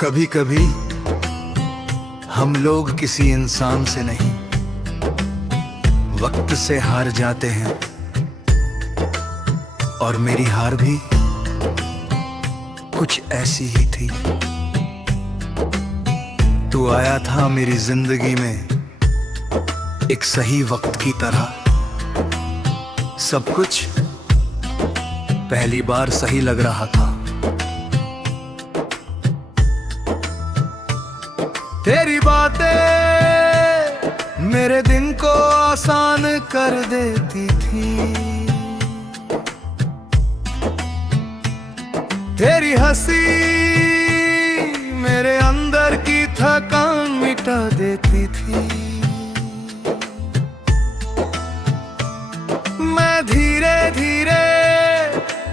कभी कभी हम लोग किसी इंसान से नहीं, वक्त से हार जाते हैं। और मेरी हार भी कुछ ऐसी ही थी। तू आया था मेरी जिंदगी में एक सही वक्त की तरह। सब कुछ पहली बार सही लग रहा था। तेरी बातें मेरे दिन को आसान कर देती थी। तेरी हंसी मेरे अंदर की थकान मिटा देती थी। मैं धीरे धीरे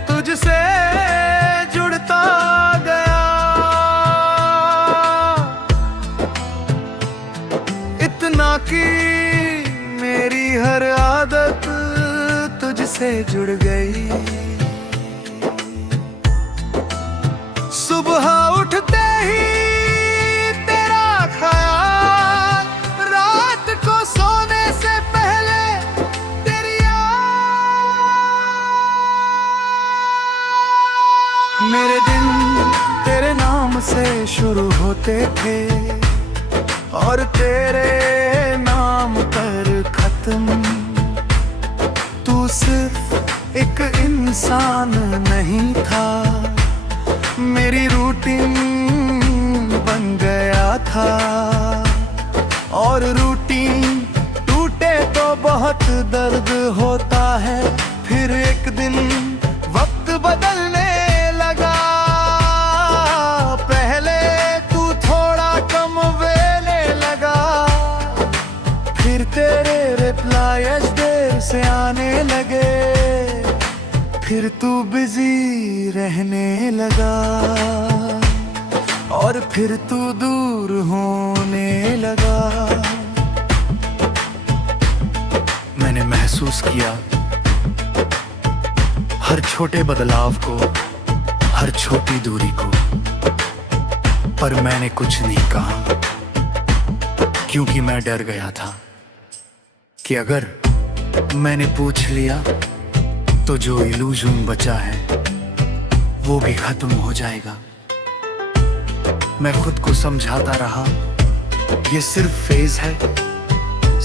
तुझसे जुड़ता गया। इतना कि मेरी हर आदत तुझसे जुड़ गई। सुबह उठते ही तेरा ख्याल, रात को सोने से पहले तेरी याद। मेरे दिन तेरे नाम से शुरू होते थे और तेरे नाम पर खत्म। तू सिर्फ एक इंसान नहीं था, मेरी रूटीन बन गया था। और रूटीन टूटे तो बहुत दर्द होता है। फिर एक दिन वक्त बदलने लगा। पहले तू थोड़ा कम वेले लगा, फिर तेरे रिप्लाईज देर से आने लगे। फिर तू बिजी रहने लगा और फिर तू दूर होने लगा। मैंने महसूस किया हर छोटे बदलाव को, हर छोटी दूरी को। पर मैंने कुछ नहीं कहा, क्योंकि मैं डर गया था कि अगर मैंने पूछ लिया तो जो इल्यूजन बचा है वो भी खत्म हो जाएगा। मैं खुद को समझाता रहा, ये सिर्फ फेज है,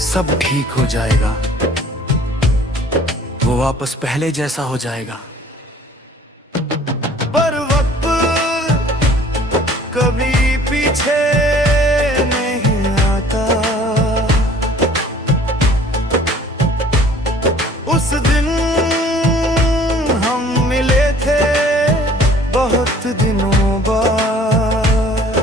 सब ठीक हो जाएगा। वो वापस पहले जैसा हो जाएगा। पर वक्त कभी पीछे नहीं आता। उस दिन दिनों बाद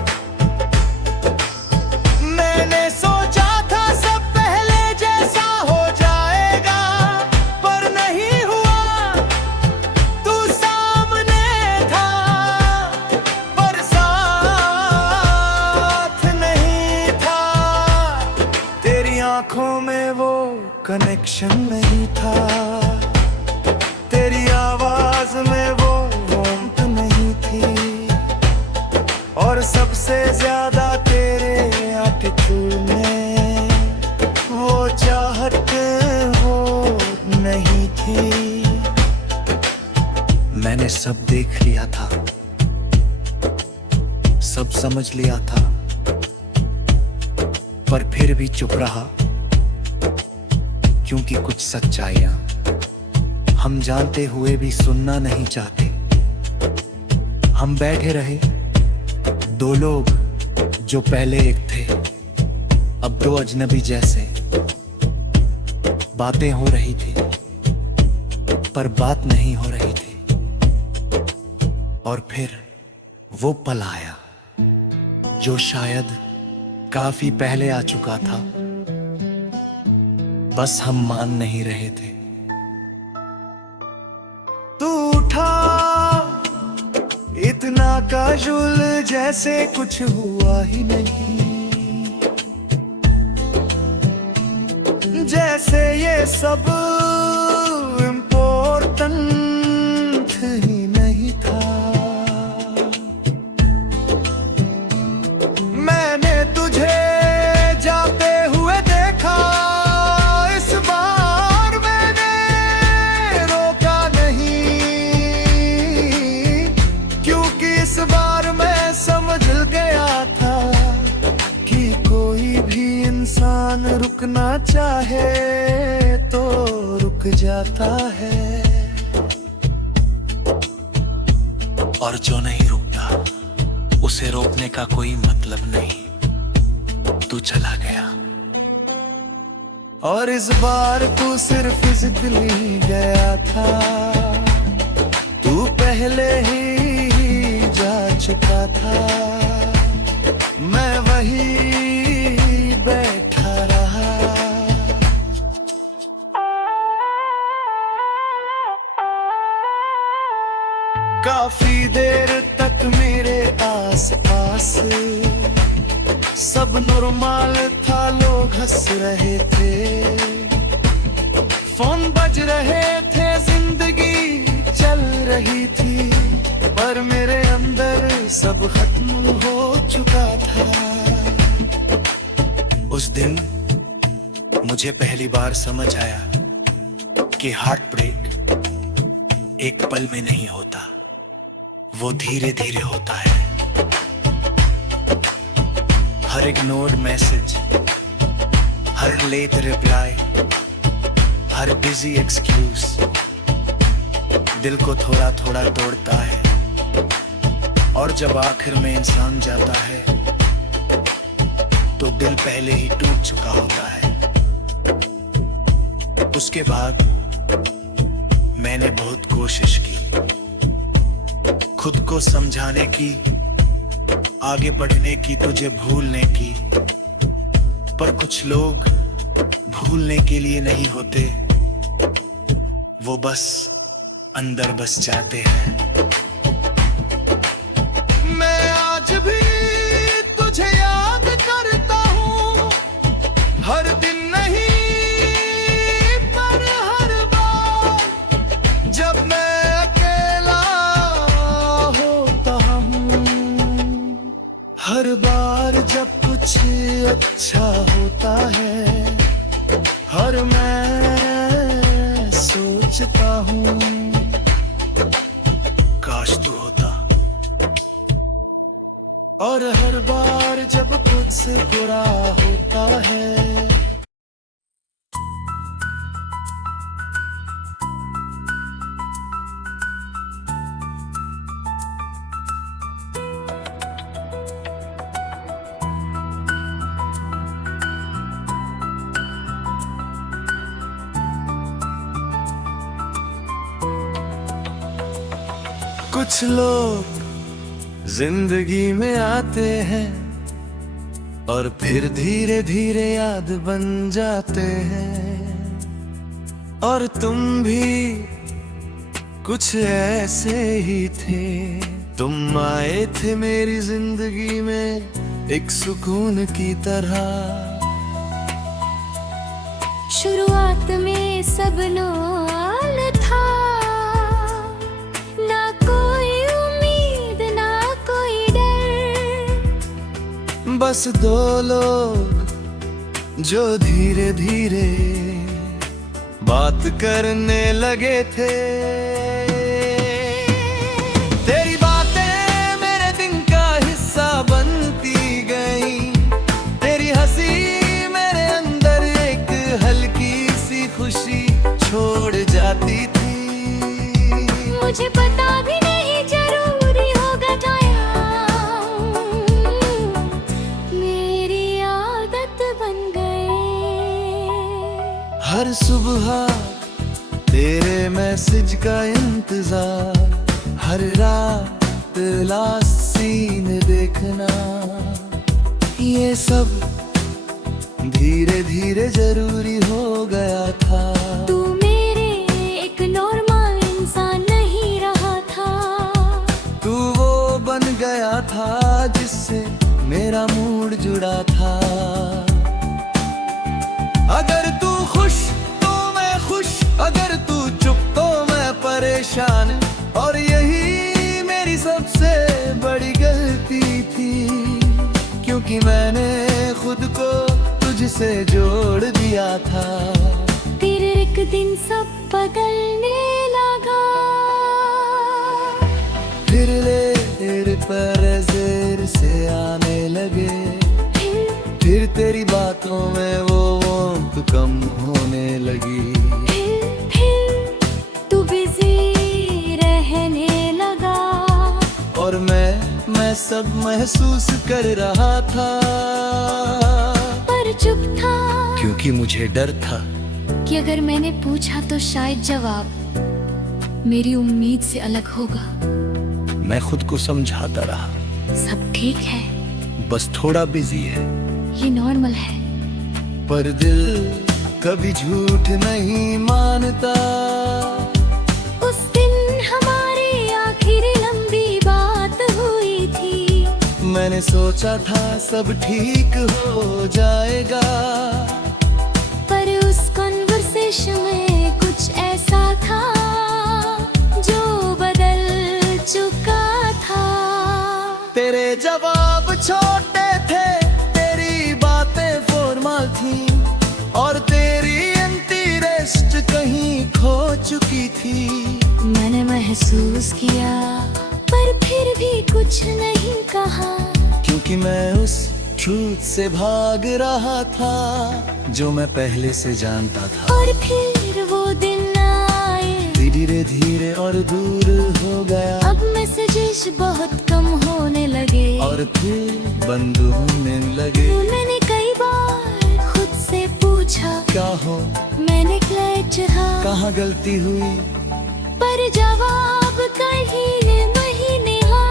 मैंने सोचा था सब पहले जैसा हो जाएगा, पर नहीं हुआ। तू सामने था पर साथ नहीं था। तेरी आंखों में वो कनेक्शन नहीं था, तेरी आवाज में वो और सबसे ज्यादा तेरे एटीट्यूड में वो चाहत हो नहीं थी। मैंने सब देख लिया था, सब समझ लिया था, पर फिर भी चुप रहा। क्योंकि कुछ सच्चाइयां हम जानते हुए भी सुनना नहीं चाहते। हम बैठे रहे, दो लोग जो पहले एक थे, अब दो अजनबी जैसे। बातें हो रही थी पर बात नहीं हो रही थी। और फिर वो पल आया जो शायद काफी पहले आ चुका था, बस हम मान नहीं रहे थे। तू उठा इतना काजुल जैसे कुछ हुआ ही नहीं, जैसे ये सब इम्पोर्टेंट ही नहीं था। इंसान रुकना चाहे तो रुक जाता है, और जो नहीं रुकता उसे रोकने का कोई मतलब नहीं। तू चला गया और इस बार तू सिर्फ फिजिकली गया था, तू पहले ही जा चुका था, मैं वही बैठा रहा। काफी देर तक मेरे आसपास सब नॉर्मल था, लोग हंस रहे थे, फोन बज रहे थे, जिंदगी चल रही थी, पर मेरे अंदर सब खत्म हो चुका था। उस दिन मुझे पहली बार समझ आया कि हार्ट ब्रेक एक पल में नहीं होता, वो धीरे धीरे होता है। हर इग्नोर्ड मैसेज, हर लेट रिप्लाई, हर बिजी एक्सक्यूज दिल को थोड़ा थोड़ा तोड़ता है, और जब आखिर में इंसान जाता है तो दिल पहले ही टूट चुका होता है। उसके बाद मैंने बहुत कोशिश की खुद को समझाने की, आगे बढ़ने की, तुझे भूलने की, पर कुछ लोग भूलने के लिए नहीं होते, वो बस अंदर बस जाते हैं। मैं आज भी तुझे याद करता हूँ, हर दिन नहीं पर हर बार जब मैं अकेला होता हूँ, हर बार जब कुछ अच्छा होता है, हर मैं सोचता हूँ काश तू होता, और हर बार जब खुद से बुरा होता है कुछ लोग जिंदगी में आते हैं और फिर धीरे धीरे याद बन जाते हैं, और तुम भी कुछ ऐसे ही थे। तुम आए थे मेरी जिंदगी में एक सुकून की तरह। शुरुआत में सब नॉर्मल था, ना कोई उम्मीद ना कोई डर, बस दो लोग जो धीरे धीरे बात करने लगे थे। तेरी बातें मेरे दिन का हिस्सा बनती गई, तेरी हंसी मेरे अंदर एक हल्की सी खुशी छोड़ जाती थी। मुझे पता भी नहीं जरूरी होगा टाइम, मेरी आदत बन गए। हर सुबह तेरे मैसेज का इंतजार, हर रात लास्ट सीन देखना, ये सब धीरे धीरे जरूरी हो गया था। तू मेरे एक नॉर्मल इंसान नहीं रहा था, तू वो बन गया था जिससे मेरा मूड जुड़ा था। अगर तू खुश तो मैं खुश, अगर तू चुप तो मैं परेशान, और यही मेरी सबसे बड़ी गलती थी, क्योंकि मैंने खुद को तुझसे जोड़ दिया था। फिर एक दिन सब बदलने लगा, फिर लेर पर जेर से आने लगे, फिर तेरी बातों में वो वार्मथ कम होने लगी। फिर तू बिजी रहने लगा और मैं सब महसूस कर रहा था, पर चुप था क्योंकि मुझे डर था कि अगर मैंने पूछा तो शायद जवाब मेरी उम्मीद से अलग होगा। मैं खुद को समझाता रहा, सब ठीक है, बस थोड़ा बिजी है, ये नॉर्मल है। पर दिल कभी झूठ नहीं मानता। उस दिन हमारी आखिरी लंबी बात हुई थी। मैंने सोचा था सब ठीक हो जाएगा, पर उस कन्वर्सेशन में कुछ ऐसा था जो बदल चुका था। तेरे जवाब छोटे थे, तेरी बातें फॉर्मल थी, और तेरी इंटरेस्ट कहीं खो चुकी थी। मैंने महसूस किया, पर फिर भी कुछ नहीं कहा, क्योंकि मैं उस ट्रूथ से भाग रहा था जो मैं पहले से जानता था। और फिर वो दिन आए, धीरे धीरे और दूर हो गया, अब मैसेजेस बहुत कम होने लगे, और फिर बंद होने लगे। मैंने कई बार खुद से पूछा क्या हो, मैंने क्या चाहा, कहाँ गलती हुई, पर जवाब कहीं नहीं निहा।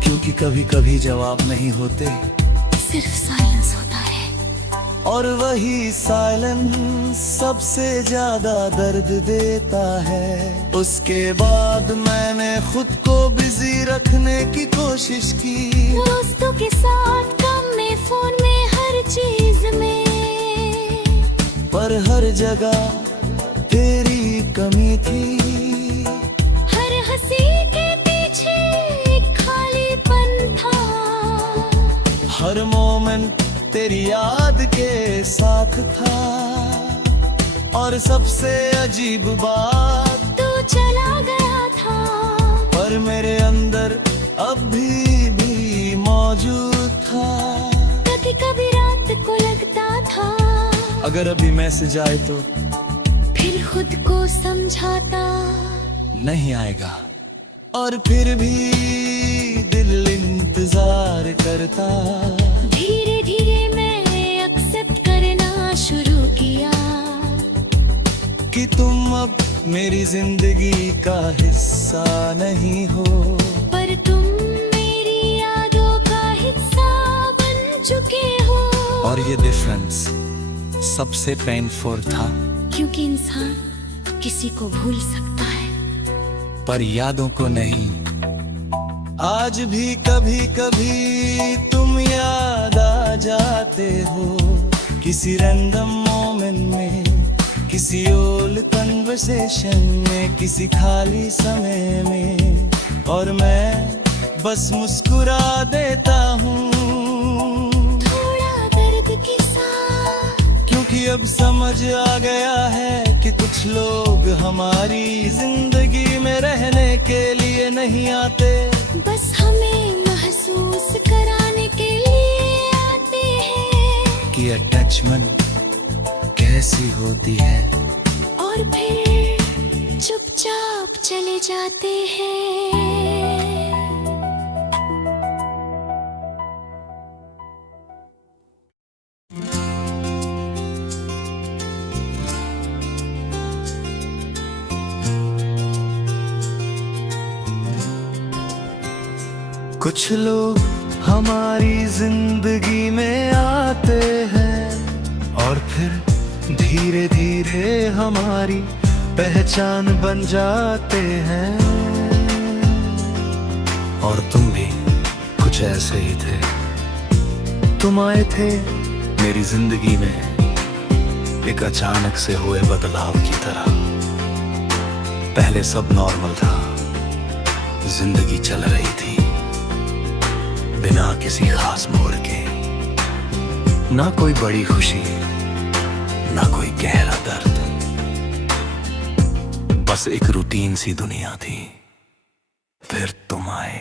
क्योंकि कभी कभी जवाब नहीं होते, सिर्फ साइलेंस होता है। और वही साइलेंस सबसे ज्यादा दर्द देता है। उसके बाद मैंने खुद को बिजी रखने की कोशिश की, दोस्तों के साथ, काम में, फोन में, हर चीज में, पर हर जगह तेरी कमी थी। हर हंसी के पीछे एक खालीपन था। हर मोमेंट तेरी याद के साथ था, और सबसे अजीब बात, तू चला गया था, पर मेरे अंदर अभी भी मौजूद था। कभी कभी रात को लगता था, अगर अभी मैसेज आए तो फिर खुद को समझाता, नहीं आएगा, और फिर भी दिल इंतजार करता। धीरे धीरे मैंने एक्सेप्ट करना शुरू किया कि तुम अब मेरी जिंदगी का हिस्सा नहीं हो, पर तुम मेरी यादों का हिस्सा बन चुके हो। और ये डिफरेंस सबसे पेनफुल था, क्योंकि इंसान किसी को भूल सकता है, पर यादों को नहीं। आज भी कभी कभी तुम याद आ जाते हो, किसी रैंडम मोमेंट में, किसी ओल्ड कन्वर्सेशन में, किसी खाली समय में, और मैं बस मुस्कुरा देता हूँ। थोड़ा दर्द के साथ, क्योंकि अब समझ आ गया है कि कुछ लोग हमारी जिंदगी में रहने के लिए नहीं आते, बस हमें महसूस कराने के लिए आते हैं कि अटैचमेंट कैसी होती है, और फिर चुपचाप चले जाते हैं। कुछ लोग हमारी जिंदगी में आते हैं, और फिर धीरे धीरे हमारी पहचान बन जाते हैं। और तुम भी कुछ ऐसे ही थे, तुम आए थे मेरी जिंदगी में एक अचानक से हुए बदलाव की तरह। पहले सब नॉर्मल था, जिंदगी चल रही थी बिना किसी खास मोड़ के, ना कोई बड़ी खुशी, ना कोई गहरा दर्द, बस एक रूटीन सी दुनिया थी। फिर तुम आए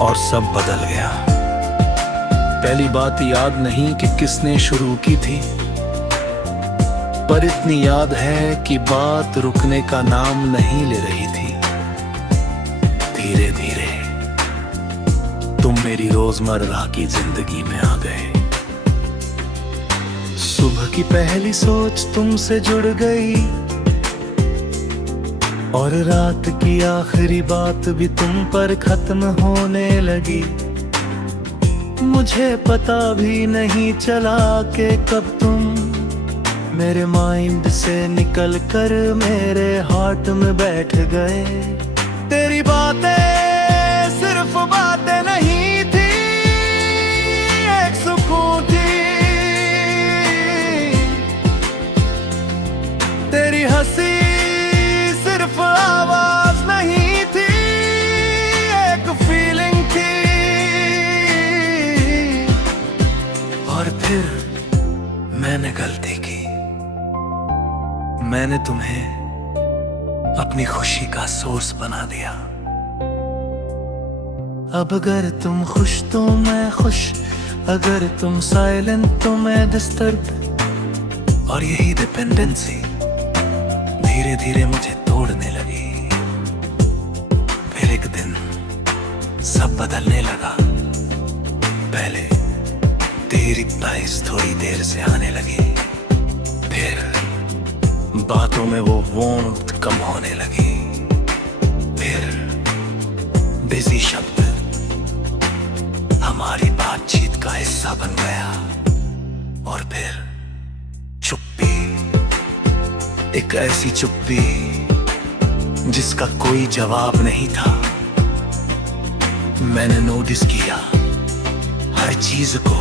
और सब बदल गया। पहली बात याद नहीं कि किसने शुरू की थी, पर इतनी याद है कि बात रुकने का नाम नहीं ले रही थी। धीरे धीरे तुम मेरी रोजमर्रा की जिंदगी में आ गए। सुबह की पहली सोच तुमसे जुड़ गई, और रात की आखिरी बात भी तुम पर खत्म होने लगी। मुझे पता भी नहीं चला कि कब तुम मेरे माइंड से निकल कर मेरे हार्ट में बैठ गए। तेरी बातें सिर्फ बातें नहीं थी, एक सुकून थी। तेरी हंसी सिर्फ आवाज नहीं थी, एक फीलिंग थी। और फिर मैंने गलती की, मैंने तुम्हें अपनी खुशी का सोर्स बना दिया। अब अगर तुम खुश तो मैं खुश, अगर तुम साइलेंट तो मैं डिस्टर्ब। और यही डिपेंडेंसी धीरे धीरे मुझे तोड़ने लगी। फिर एक दिन सब बदलने लगा। पहले तेरी प्राइस थोड़ी देर से आने लगी, फिर बातों में वो वार्मथ कम होने लगी, फिर बिजी शब्द हमारी बातचीत का हिस्सा बन गया, और फिर चुप्पी, एक ऐसी चुप्पी जिसका कोई जवाब नहीं था। मैंने नोटिस किया हर चीज को,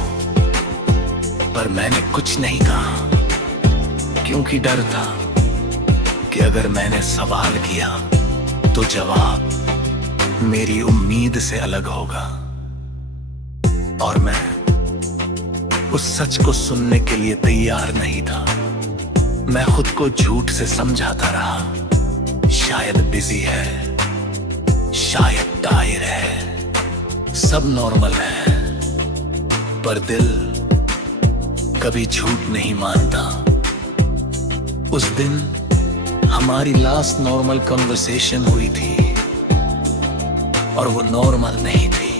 पर मैंने कुछ नहीं कहा, क्योंकि डर था कि अगर मैंने सवाल किया तो जवाब मेरी उम्मीद से अलग होगा। और मैं उस सच को सुनने के लिए तैयार नहीं था। मैं खुद को झूठ से समझाता रहा। शायद बिजी है, शायद टायर है, सब नॉर्मल है, पर दिल कभी झूठ नहीं मानता। उस दिन हमारी लास्ट नॉर्मल कन्वर्सेशन हुई थी, और वो नॉर्मल नहीं थी।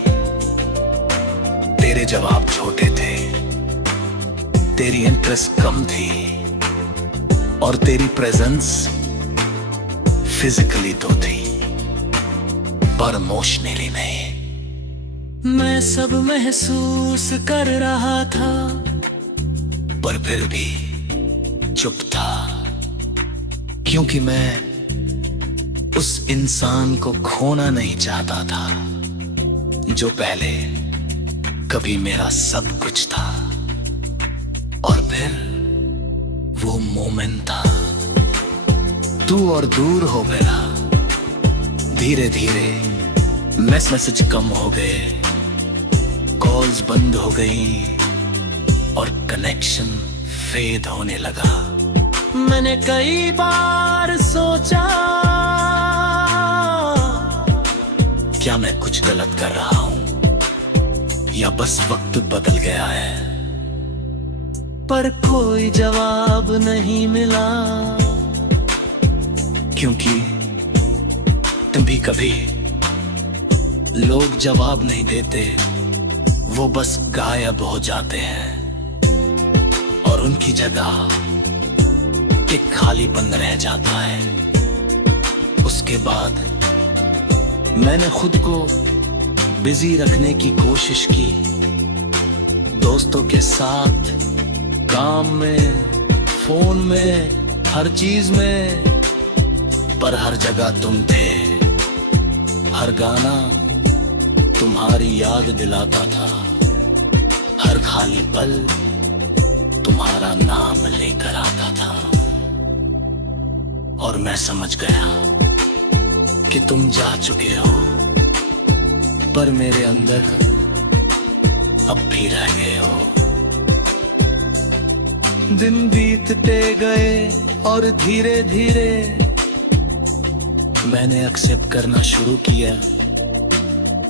तेरे जवाब छोटे थे, तेरी इंटरेस्ट कम थी, और तेरी प्रेजेंस फिजिकली तो थी, पर इमोशनली नहीं। मैं सब महसूस कर रहा था, पर फिर भी चुप था, क्योंकि मैं उस इंसान को खोना नहीं चाहता था जो पहले कभी मेरा सब कुछ था। और फिर वो मोमेंट था, तू और दूर हो गया। धीरे धीरे मैसेज कम हो गए, कॉल्स बंद हो गई, और कनेक्शन फेड होने लगा। मैंने कई बार सोचा, क्या मैं कुछ गलत कर रहा हूं, या बस वक्त बदल गया है। पर कोई जवाब नहीं मिला, क्योंकि कभी कभी लोग जवाब नहीं देते, वो बस गायब हो जाते हैं, और उनकी जगह एक खालीपन रह जाता है। उसके बाद मैंने खुद को बिजी रखने की कोशिश की, दोस्तों के साथ, काम में, फोन में, हर चीज में, पर हर जगह तुम थे। हर गाना तुम्हारी याद दिलाता था, हर खाली पल तुम्हारा नाम लेकर आता था। और मैं समझ गया कि तुम जा चुके हो, पर मेरे अंदर अब भी रह गए हो। दिन बीतते गए और धीरे धीरे मैंने एक्सेप्ट करना शुरू किया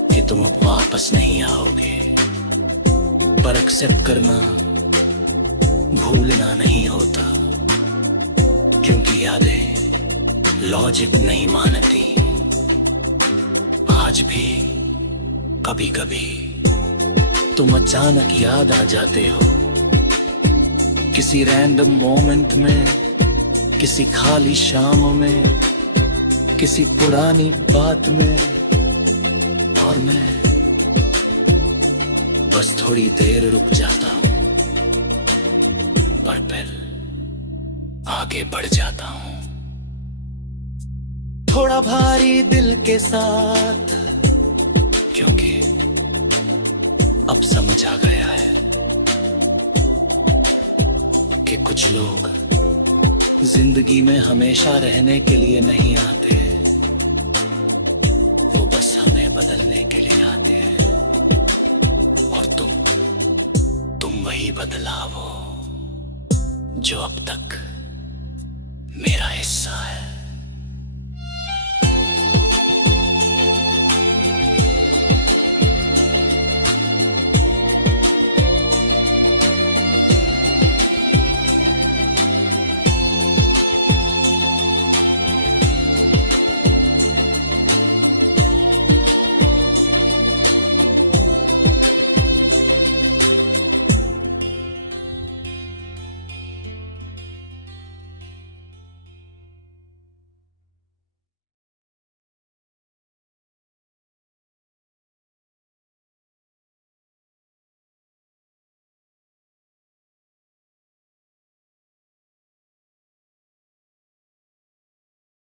कि तुम अब वापस नहीं आओगे। पर एक्सेप्ट करना भूलना नहीं होता, क्योंकि यादें लॉजिक नहीं मानती। आज भी कभी कभी तुम अचानक याद आ जाते हो, किसी रैंडम मोमेंट में, किसी खाली शाम में, किसी पुरानी बात में, और मैं बस थोड़ी देर रुक जाता हूं, पर फिर आगे बढ़ जाता हूं, थोड़ा भारी दिल के साथ, क्योंकि अब समझ आ गया है कि कुछ लोग जिंदगी में हमेशा रहने के लिए नहीं आते, वो बस हमें बदलने के लिए आते हैं, और तुम वही बदलाव हो जो अब तक मेरा हिस्सा है।